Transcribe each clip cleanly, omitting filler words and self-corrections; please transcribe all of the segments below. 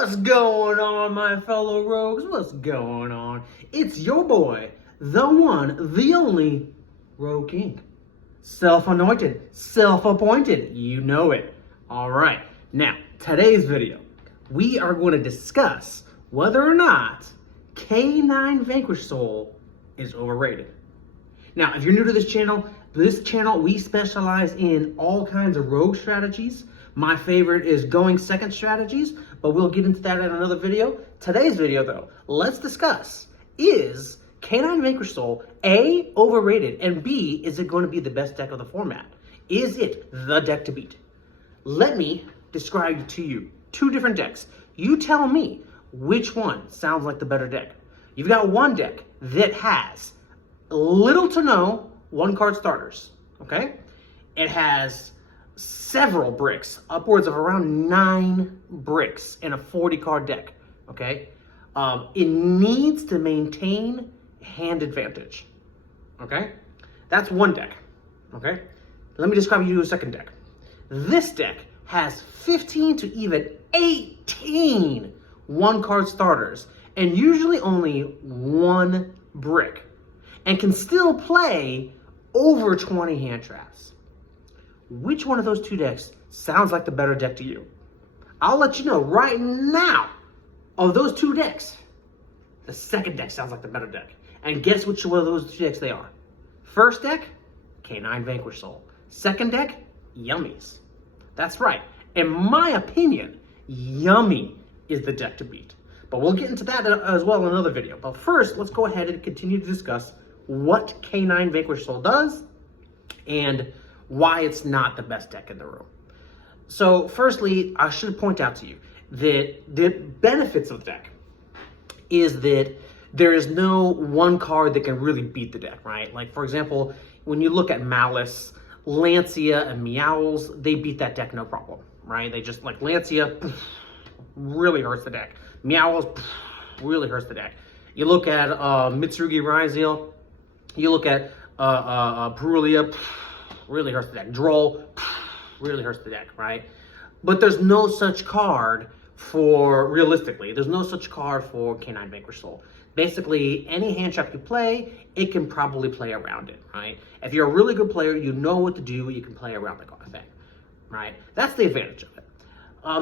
What's going on, my fellow rogues? What's going on? It's your boy, the one, the only, Rogue King. Self-anointed, self-appointed, you know it. Alright, now, today's video, we are going to discuss whether or not K9 Vanquish Soul is overrated. Now, if you're new to this channel, we specialize in all kinds of rogue strategies. My favorite is going second strategies, but we'll get into that in another video. Today's video, though, let's discuss, is K9 Vanquish Soul A, overrated, and B, is it going to be the best deck of the format? Is it the deck to beat? Let me describe to you two different decks. You tell me which one sounds like the better deck. You've got one deck that has little to no one-card starters, okay? It has several bricks, upwards of around 9 bricks in a 40-card deck, okay? It needs to maintain hand advantage, okay? That's one deck, okay? Let me describe you a second deck. This deck has 15 to even 18 one-card starters, and usually only 1 brick, and can still play over 20 hand traps. Which one of those two decks sounds like the better deck to you? I'll let you know right now. Of those two decks, the second deck sounds like the better deck. And guess which one of those two decks they are? First deck, K9 Vanquish Soul. Second deck, Yummies. That's right. In my opinion, Yummy is the deck to beat. But we'll get into that as well in another video. But first, let's go ahead and continue to discuss what K9 Vanquish Soul does and why it's not the best deck in the room. So firstly, I should point out to you that the benefits of the deck is that there is no one card that can really beat the deck, right? Like, for example, when you look at Malice, Lancia, and Meowls, they beat that deck no problem, right? They just, like, Lancia really hurts the deck. Meowls really hurts the deck. You look at Mitsurugi Ryzeal, you look at Perulia, really hurts the deck. Droll really hurts the deck, right? But there's no such card for, realistically, there's no such card for K9 Vanquish Soul. Basically, any hand trap you play, it can probably play around it, right? If you're a really good player, you know what to do, you can play around the kind of thing, right? That's the advantage of it.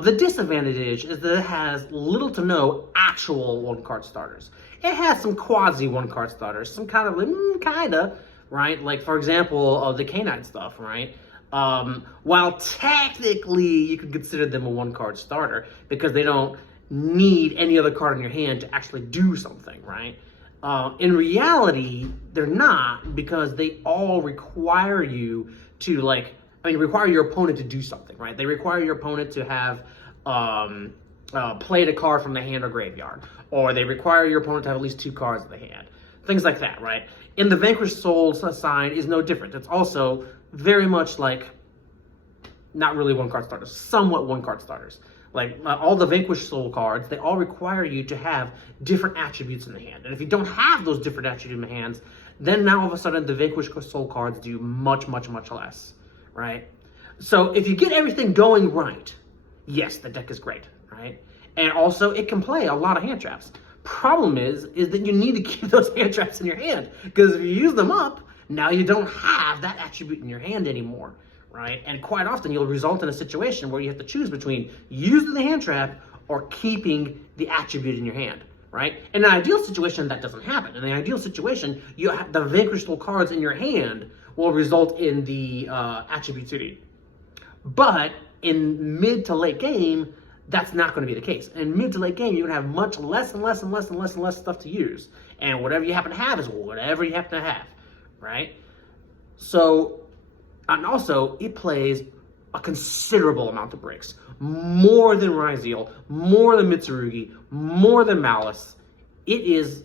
The disadvantage is that it has little to no actual one-card starters. It has some quasi one-card starters, some kind of, right? Like, for example, the K9 stuff, right? While technically you could consider them a one-card starter because they don't need any other card in your hand to actually do something, right? In reality, they're not, because they all require you to, require your opponent to do something, right? They require your opponent to have played a card from the hand or graveyard, or they require your opponent to have at least 2 cards in the hand. Things like that, right? And the Vanquish Soul sign is no different. It's also very much like, not really one-card starters, somewhat one-card starters. Like, all the Vanquish Soul cards, they all require you to have different attributes in the hand. And if you don't have those different attributes in the hands, then now all of a sudden the Vanquish Soul cards do much, much, much less, right? So if you get everything going right, yes, the deck is great, right? And also, it can play a lot of hand traps. Problem is that you need to keep those hand traps in your hand, because if you use them up, now you don't have that attribute in your hand anymore, right? And quite often you'll result in a situation where you have to choose between using the hand trap or keeping the attribute in your hand, right? In an ideal situation, that doesn't happen. In the ideal situation, you have the Vanquish Soul cards in your hand will result in the attribute city. But in mid to late game, that's not going to be the case. In mid to late game, you're going to have much less and less and less and less and less stuff to use. And whatever you happen to have is whatever you happen to have, right? So, and also, it plays a considerable amount of bricks. More than Ryzeal, more than Mitsurugi, more than Malice. It is,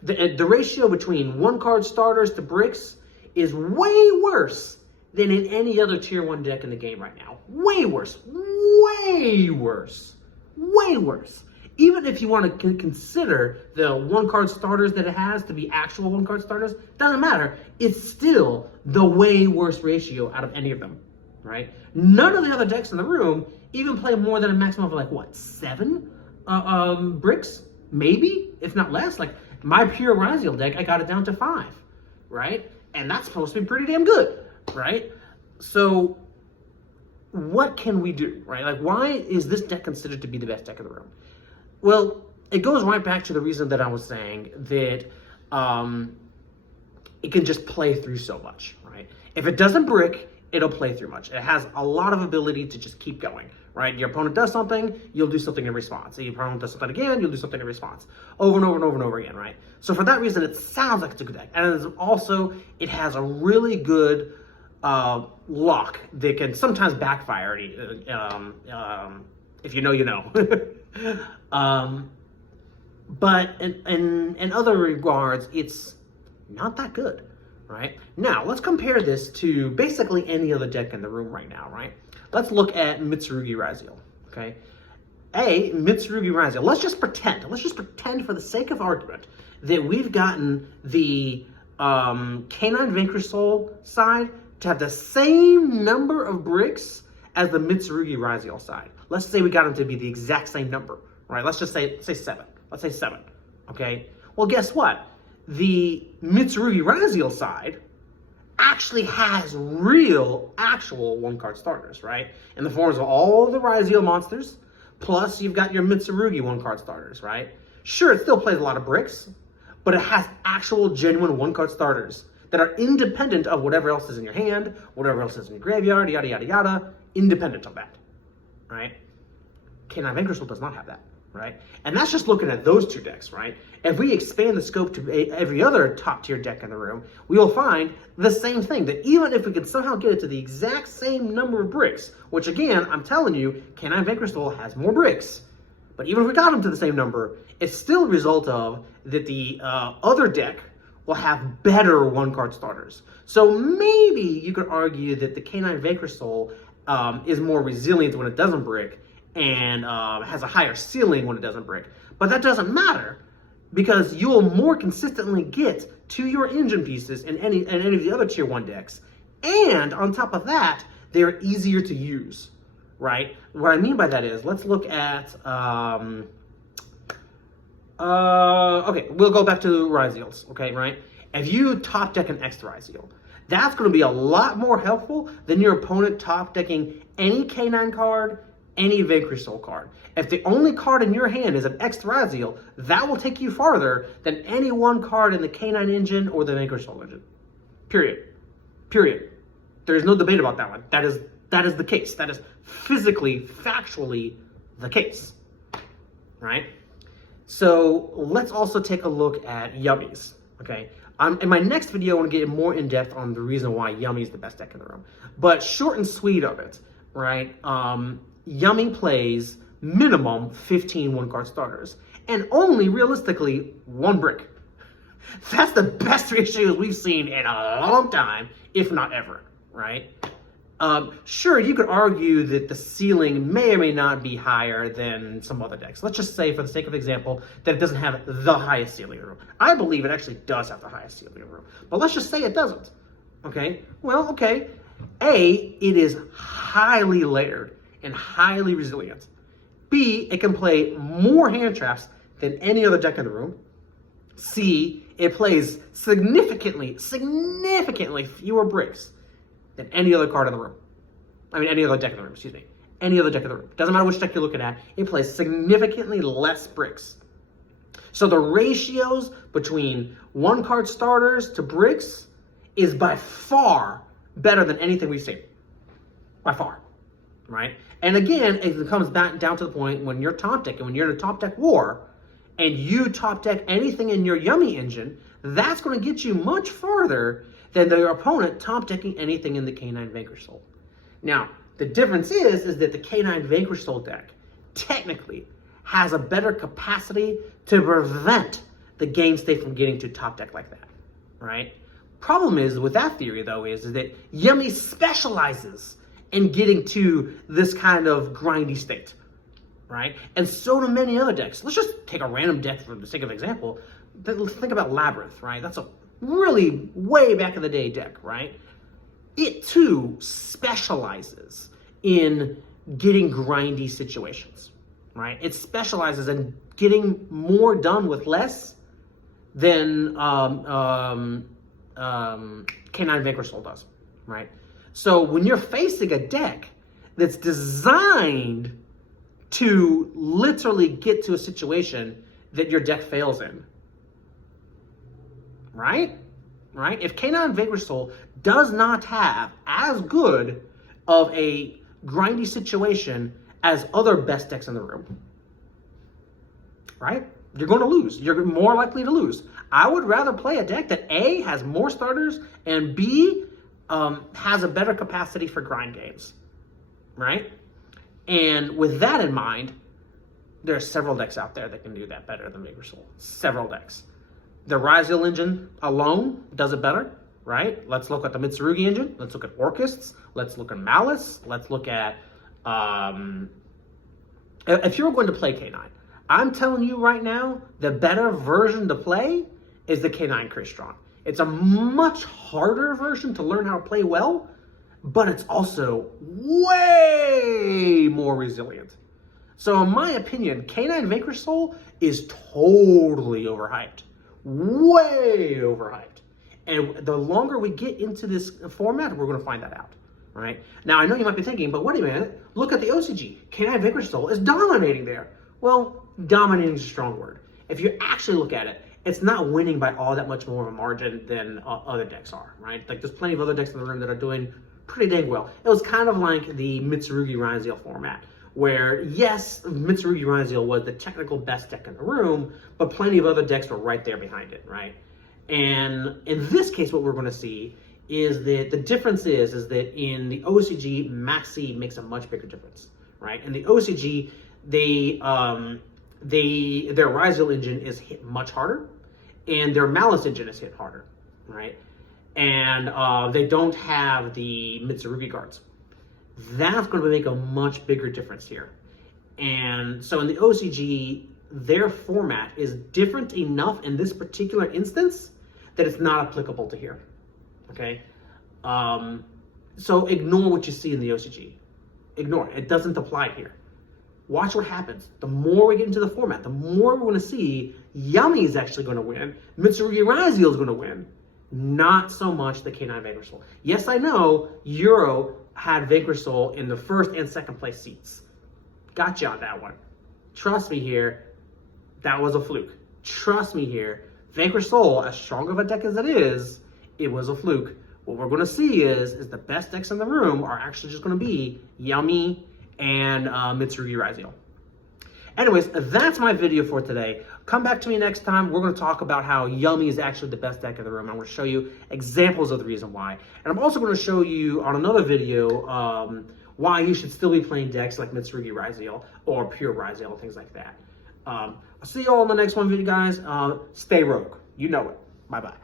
the ratio between one-card starters to bricks is way worse than in any other tier 1 deck in the game right now. Way worse. Way worse. Way worse. Even if you want to consider the one-card starters that it has to be actual one-card starters, doesn't matter. It's still the way worse ratio out of any of them, right? None of the other decks in the room even play more than a maximum of, like, what, 7 bricks, maybe, if not less. Like my pure Raziel deck, I got it down to 5, right? And that's supposed to be pretty damn good, right? So what can we do, right? Like, why is this deck considered to be the best deck in the room? Well, it goes right back to the reason that I was saying that it can just play through so much, right? If it doesn't brick, it'll play through much. It has a lot of ability to just keep going, right? Your opponent does something, you'll do something in response. Your opponent does something again, you'll do something in response. Over and over and over and over again, right? So for that reason, it sounds like it's a good deck. And also, it has a really good lock that can sometimes backfire. If you know, you know. But in other regards, it's not that good, right? Now, let's compare this to basically any other deck in the room right now, right? Let's look at Mitsurugi Raziel, okay? Mitsurugi Raziel, let's just pretend for the sake of argument that we've gotten the Canine Vanquish Soul side to have the same number of bricks as the Mitsurugi Raziel side. Let's say we got them to be the exact same number, right? Let's just say 7. Let's say 7, okay? Well, guess what? The Mitsurugi Raziel side actually has actual one-card starters, right? In the forms of all the Raziel monsters, plus you've got your Mitsurugi one-card starters, right? Sure, it still plays a lot of bricks, but it has actual genuine one-card starters that are independent of whatever else is in your hand, whatever else is in your graveyard, yada, yada, yada, independent of that, right? Canine Vanquish does not have that, right? And that's just looking at those two decks, right? If we expand the scope to every other top-tier deck in the room, we will find the same thing, that even if we can somehow get it to the exact same number of bricks, which again, I'm telling you, Canine Vanquish has more bricks, but even if we got them to the same number, it's still a result of that the other deck will have better one-card starters. So maybe you could argue that the Canine Vanquish Soul is more resilient when it doesn't brick and has a higher ceiling when it doesn't brick. But that doesn't matter because you'll more consistently get to your engine pieces in any of the other tier 1 decks. And on top of that, they're easier to use, right? What I mean by that is, let's look at okay, we'll go back to Raziels, okay, right? If you top deck an extra Raziel, that's going to be a lot more helpful than your opponent top decking any Canine card, any Vanquish Soul card. If the only card in your hand is an extra Raziel, that will take you farther than any one card in the Canine engine or the Vanquish Soul engine. Period. Period. There is no debate about that one. That is the case. That is physically, factually the case, right? So let's also take a look at Yummies, okay? In my next video, I want to get more in depth on the reason why Yummy is the best deck in the room. But short and sweet of it, right? Yummy plays minimum 15 one-card starters and only realistically 1 brick. That's the best ratio we've seen in a long time, if not ever, right? Sure, you could argue that the ceiling may or may not be higher than some other decks. Let's just say, for the sake of example, that it doesn't have the highest ceiling in the room. I believe it actually does have the highest ceiling in the room. But let's just say it doesn't, okay? Well, okay. A, it is highly layered and highly resilient. B, it can play more hand traps than any other deck in the room. C, it plays significantly fewer bricks than any other card in the room. I mean, any other deck in the room, excuse me. Any other deck in the room. Doesn't matter which deck you're looking at, it plays significantly less bricks. So the ratios between one-card starters to bricks is by far better than anything we've seen. By far, right? And again, it comes back down to the point when you're top decking, when you're in a top deck war, and you top deck anything in your Yummy engine, that's going to get you much farther than your opponent top decking anything in the Canine Vanquish Soul. Now, the difference is that the Canine Vanquish Soul deck technically has a better capacity to prevent the game state from getting to top deck like that, right? Problem is with that theory though is that Yummy specializes in getting to this kind of grindy state, right? And so do many other decks. Let's just take a random deck for the sake of example. Let's think about Labyrinth, right? That's a really way back in the day deck, right? It too specializes in getting grindy situations, right? It specializes in getting more done with less than Canine Vanquish Soul does, right? So when you're facing a deck that's designed to literally get to a situation that your deck fails in, right? Right? If Canine Vanquish Soul does not have as good of a grindy situation as other best decks in the room, right? You're going to lose. You're more likely to lose. I would rather play a deck that A, has more starters, and B, has a better capacity for grind games, right? And with that in mind, there are several decks out there that can do that better than Vanquish Soul. Several decks. The Raziel engine alone does it better, right? Let's look at the Mitsurugi engine. Let's look at Orcists. Let's look at Malice. Let's look at... if you're going to play K9, I'm telling you right now, the better version to play is the K9 Crystron. It's a much harder version to learn how to play well, but it's also way more resilient. So in my opinion, K9 Vanquish Soul is totally overhyped. Way overhyped. And the longer we get into this format, we're going to find that out, right? Now, I know you might be thinking, but wait a minute, look at the OCG. K9 Vanquish Soul is dominating there. Well, dominating is a strong word. If you actually look at it, it's not winning by all that much more of a margin than other decks are, right? Like, there's plenty of other decks in the room that are doing pretty dang well. It was kind of like the Mitsurugi Raziel format, where, yes, Mitsurugi Raziel was the technical best deck in the room, but plenty of other decks were right there behind it, right? And in this case, what we're going to see is that the difference is that in the OCG, Maxi makes a much bigger difference, right? In the OCG, their Raziel engine is hit much harder, and their Malice engine is hit harder, right? And they don't have the Mitsurugi guards. That's going to make a much bigger difference here. And so in the OCG, their format is different enough in this particular instance that it's not applicable to here, okay? So ignore what you see in the OCG. Ignore it. It doesn't apply here. Watch what happens. The more we get into the format, the more we're going to see Yummy is actually going to win. Mitsurugi Raziel is going to win. Not so much the K9 Vanquish Soul. Yes, I know Euro had Vanquish Soul in the first and second place seats. Got you on that one. Trust me here, that was a fluke. Trust me here, Vanquish Soul, as strong of a deck as it was a fluke. What we're going to see is the best decks in the room are actually just going to be Yummy and Mitsurugi Raziel. Anyways, that's my video for today. Come back to me next time. We're going to talk about how Yummy is actually the best deck in the room. I'm going to show you examples of the reason why. And I'm also going to show you on another video why you should still be playing decks like Mitsurugi Raziel or Pure Raziel, things like that. I'll see you all in the next one video, guys. Stay rogue. You know it. Bye-bye.